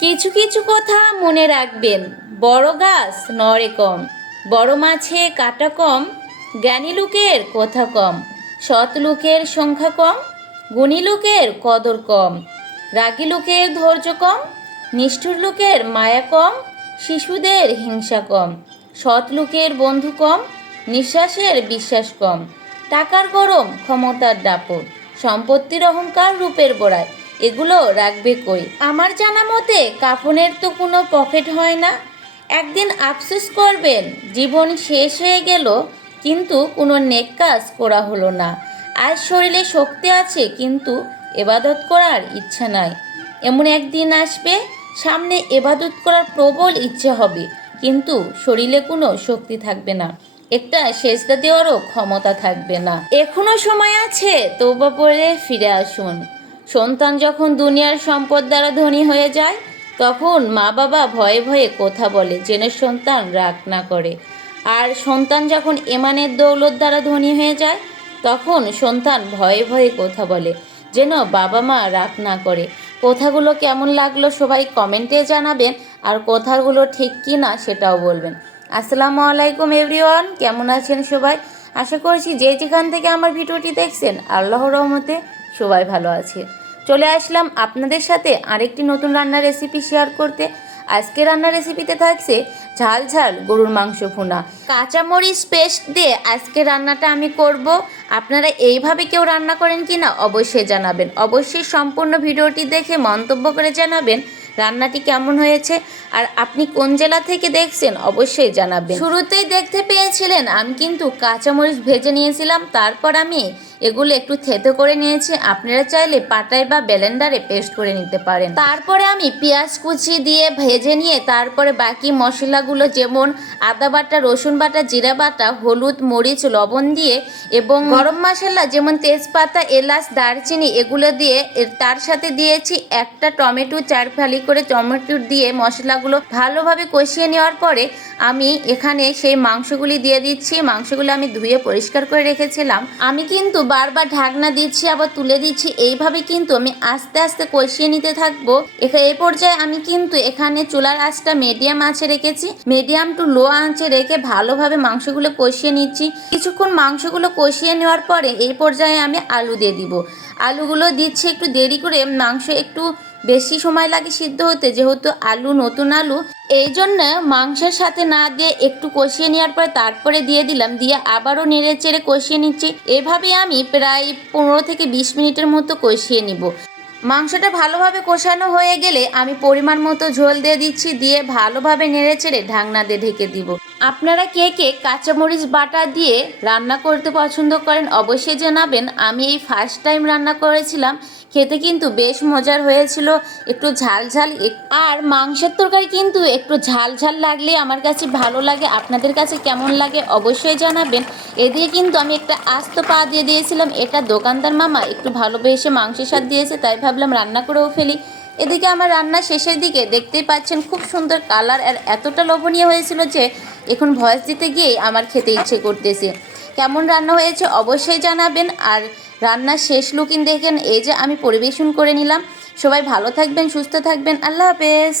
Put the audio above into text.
কিছু কিছু কথা মনে রাখবেন। বড় গাছ নড়ে কম, বড় মাছে কাটা কম, জ্ঞানী লোকের কথা কম, সৎ লোকের সংখ্যা কম, গুণী লোকের কদর কম, রাগী লোকের ধৈর্য কম, নিষ্ঠুর লোকের মায়া কম, শিশুদের হিংসা কম, সৎ লোকের বন্ধু কম, নিঃশ্বাসের বিশ্বাস কম, টাকার গরম ক্ষমতার দাপট, সম্পত্তির অহংকার রূপের গোড়ায় এগুলো রাখবে কই? আমার জানা মতে কাফনের তো কোনো পকেট হয় না। একদিন আফসোস করবেন, জীবন শেষ হয়ে গেল, কিন্তু কোনো নেক কাজ করা হলো না। আজ শরীরে শক্তি আছে, কিন্তু এবাদত করার ইচ্ছা নাই। এমন একদিন আসবে, সামনে এবাদত করার প্রবল ইচ্ছে হবে, কিন্তু শরীরে কোনো শক্তি থাকবে না। একটা সেজদা দেওয়ারও ক্ষমতা থাকবে না। এখনও সময় আছে তৌবা পড়ে ফিরে আসুন। সন্তান যখন দুনিয়ার সম্পদ দ্বারা ধনী হয়ে যায়, তখন মা বাবা ভয়ে ভয়ে কথা বলে, যেন সন্তান রাগ না করে। আর সন্তান যখন এমানের দৌলত দ্বারা ধনী হয়ে যায়, তখন সন্তান ভয়ে ভয়ে কথা বলে, যেন বাবা মা রাগ না করে। কথাগুলো কেমন লাগল সবাই কমেন্টে জানাবেন, আর কথাগুলো ঠিক কি না সেটাও বলবেন। আসসালামু আলাইকুম এভরিওয়ান, কেমন আছেন সবাই? আশা করছি যে যেখান থেকে আমার ভিডিওটি দেখছেন, আল্লাহর রহমতে সবাই ভালো আছে। চলে আসলাম আপনাদের সাথে আরেকটি নতুন রান্নার রেসিপি শেয়ার করতে। আজকে রান্নার রেসিপিতে থাকছে ঝাল ঝাল গরুর মাংস ভুনা। কাঁচামরিচ পেস্ট দিয়ে আজকে রান্নাটা আমি করব। আপনারা এইভাবে কেউ রান্না করেন কি না অবশ্যই জানাবেন। অবশ্যই সম্পূর্ণ ভিডিওটি দেখে মন্তব্য করে জানাবেন রান্নাটি কেমন হয়েছে আর আপনি কোন জেলা থেকে দেখছেন অবশ্যই জানাবেন। শুরুতেই দেখতে পেয়েছিলেন আমি কিন্তু কাঁচামরিচ ভেজে নিয়েছিলাম, তারপর আমি এগুলো একটু থেতো করে নিয়েছি। আপনারা চাইলে পাটায় বা ব্লেন্ডারে পেস্ট করে নিতে পারেন। তারপরে আমি পেঁয়াজ কুচি দিয়ে ভেজে নিয়ে তারপরে বাকি মশলাগুলো যেমন আদা বাটা, রসুন বাটা, জিরা বাটা, হলুদ, মরিচ, লবণ দিয়ে এবং গরম মশলা যেমন তেজপাতা, এলাচ, দারচিনি এগুলো দিয়ে তার সাথে দিয়েছি একটা টমেটো চার ফালি করে টমেটো দিয়ে মশলাগুলো ভালোভাবে কষিয়ে নেওয়ার পরে আমি এখানে সেই মাংসগুলি দিয়ে দিচ্ছি। মাংসগুলো আমি ধুয়ে পরিষ্কার করে রেখেছিলাম। আমি কিন্তু বারবার ঢাকনা দিচ্ছি, আবার তুলে দিচ্ছি, এইভাবে কিন্তু আমি আস্তে আস্তে কষিয়ে নিতে থাকব। এই পর্যায়ে আমি কিন্তু এখানে চুলার আঁচটা মিডিয়াম আঁচে রেখেছি। মিডিয়াম টু লো আঁচে রেখে ভালোভাবে মাংসগুলো কষিয়ে নিচ্ছি। কিছুক্ষণ মাংসগুলো কষিয়ে নেওয়ার পরে এই পর্যায়ে আমি আলু দিয়ে দিব। আলুগুলো দিচ্ছি একটু দেরি করে, মাংস একটু বেশি সময় লাগে সিদ্ধ হতে, যেহেতু আলু নতুন আলু এই জন্য মাংসের সাথে না দিয়ে একটু কষিয়ে নেওয়ার পরে তারপরে দিয়ে দিলাম, দিয়ে আবারও নেড়ে চেড়ে কষিয়ে নিচ্ছি। এভাবে আমি প্রায় পনেরো থেকে বিশ মিনিটের মতো কষিয়ে নিব। মাংসটা ভালোভাবে কষানো হয়ে গেলে আমি পরিমাণ মতো ঝোল দিয়ে দিচ্ছি, দিয়ে ভালোভাবে নেড়ে চেড়ে ঢাকনা দিয়ে ঢেকে দিব। আপনারা কে কে কাঁচামরিচ বাটা দিয়ে রান্না করতে পছন্দ করেন অবশ্যই জানাবেন। আমি এই ফার্স্ট টাইম রান্না করেছিলাম, খেতে কিন্তু বেশ মজার হয়েছিল, একটু ঝাল ঝাল আর মাংসের তরকারি কিন্তু একটু ঝাল ঝাল লাগলে আমার কাছে ভালো লাগে, আপনাদের কাছে কেমন লাগে অবশ্যই জানাবেন। এদিকে কিন্তু আমি একটা আস্ত পা দিয়ে দিয়েছিলাম, এটা দোকানদার মামা একটু ভালোবেসে মাংসের স্বাদ দিয়েছে, তাই ভাবলাম রান্না করেও ফেলি। এদিকে আমার রান্না শেষের দিকে দেখতেই পাচ্ছেন খুব সুন্দর কালার আর এতটা লোভনীয় হয়েছিল যে এখন ভয়েস দিতে গিয়েই আমার খেতে ইচ্ছে করতেছে। কেমন রান্না হয়েছে অবশ্যই জানাবেন, আর রান্নার শেষ লুকিন দেখেন, এই যে আমি পরিবেশন করে নিলাম। সবাই ভালো থাকবেন, সুস্থ থাকবেন, আল্লাহ হাফেজ।